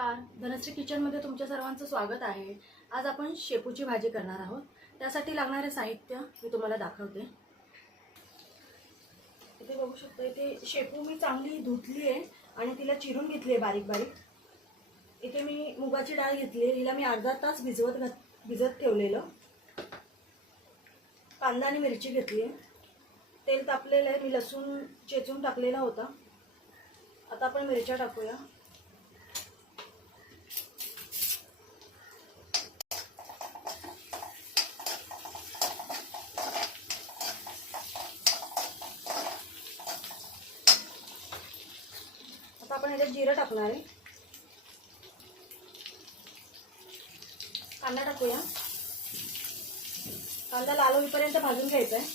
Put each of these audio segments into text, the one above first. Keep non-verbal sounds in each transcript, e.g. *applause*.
नमस्कार धनश्री किचनमध्ये तुमच्या सर्वांचं स्वागत आहे. आज आपण शेपूची भाजी करणार आहोत. त्यासाठी लागणारे साहित्य मी तुम्हाला दाखवते. इथे बघू शकतो इथे शेपू मी चांगली धुतली आहे आणि तिला चिरून घेतली आहे बारीक बारीक. इथे मी मुगाची डाळ घेतली आहे. हिला मी अर्धा तास भिजवत घात भिजत ठेवलेलं. कांदा आणि मिरची घेतली आहे. तेल तापलेलं आहे. मी लसूण चेचून टाकलेला होता. आता आपण मिरच्या टाकूया. आपण ह्याच्यात जिरं टाकणार आहे. कांदा टाकूया. कांदा लाल होईपर्यंत भाजून घ्यायचा आहे.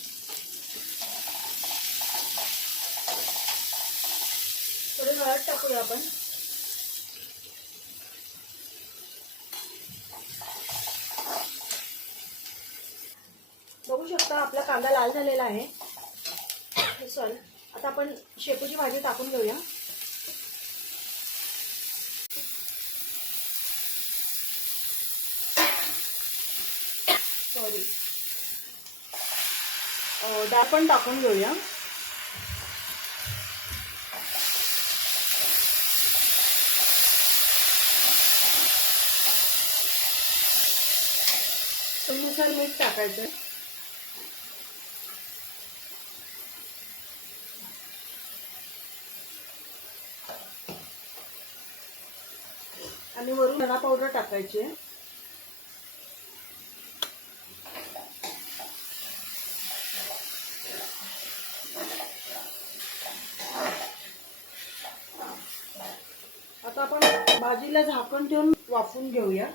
थोडी हळद टाकूया आपण. बघू शकता आपला कांदा लाल झालेला आहे. *coughs* सॉरी आता आपण शेपूची भाजी टाकून घेऊया. सॉरी डाळ पण टाकून घेऊया. चवीनुसार मीठ टाकायचं. आणि वरून धना पावडर टाकायची. आहे आता आपण भाजीला झाकण ठेवून वाफून घेऊया.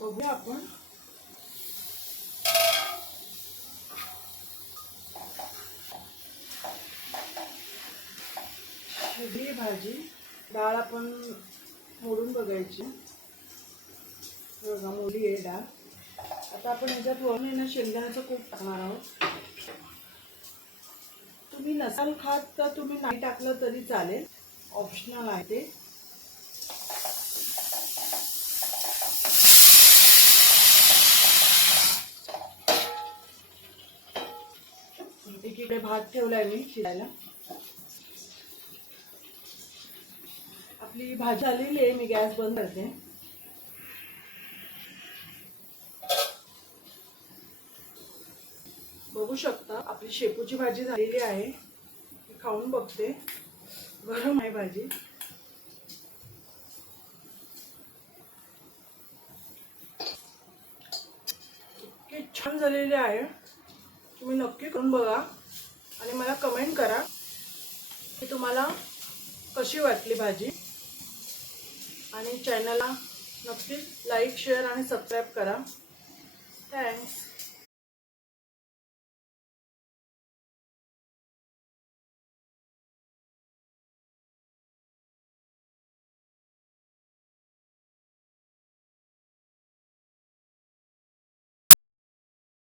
बघूया आपण. शिजली भाजी डाळ आपण मोडून बघायची. बघा मोडी आहे डाळ. आता आपण याच्यात वरून आहे ना शेंगदाण्याचं कूप टाकणार आहोत. तुम्ही नसाल खात तर तुम्ही नाही टाकलं तरी चालेल. ऑप्शनल आहे ते. एकीकडे भात ठेवलाय मी शिजायला. आपली भाजी आलेली आहे मी गॅस बंद करते. बघू शकता. आपली शेपूची भाजी झालेली आहे. खाऊन बघते. गरम आहे भाजी. इतकी छान झालेली आहे. तुम्ही नक्की करून बघा आणि मला कमेंट करा की तुम्हाला कशी वाटली भाजी. आणि चॅनलला नक्की लाईक शेअर आणि सबस्क्राईब करा. थँक्स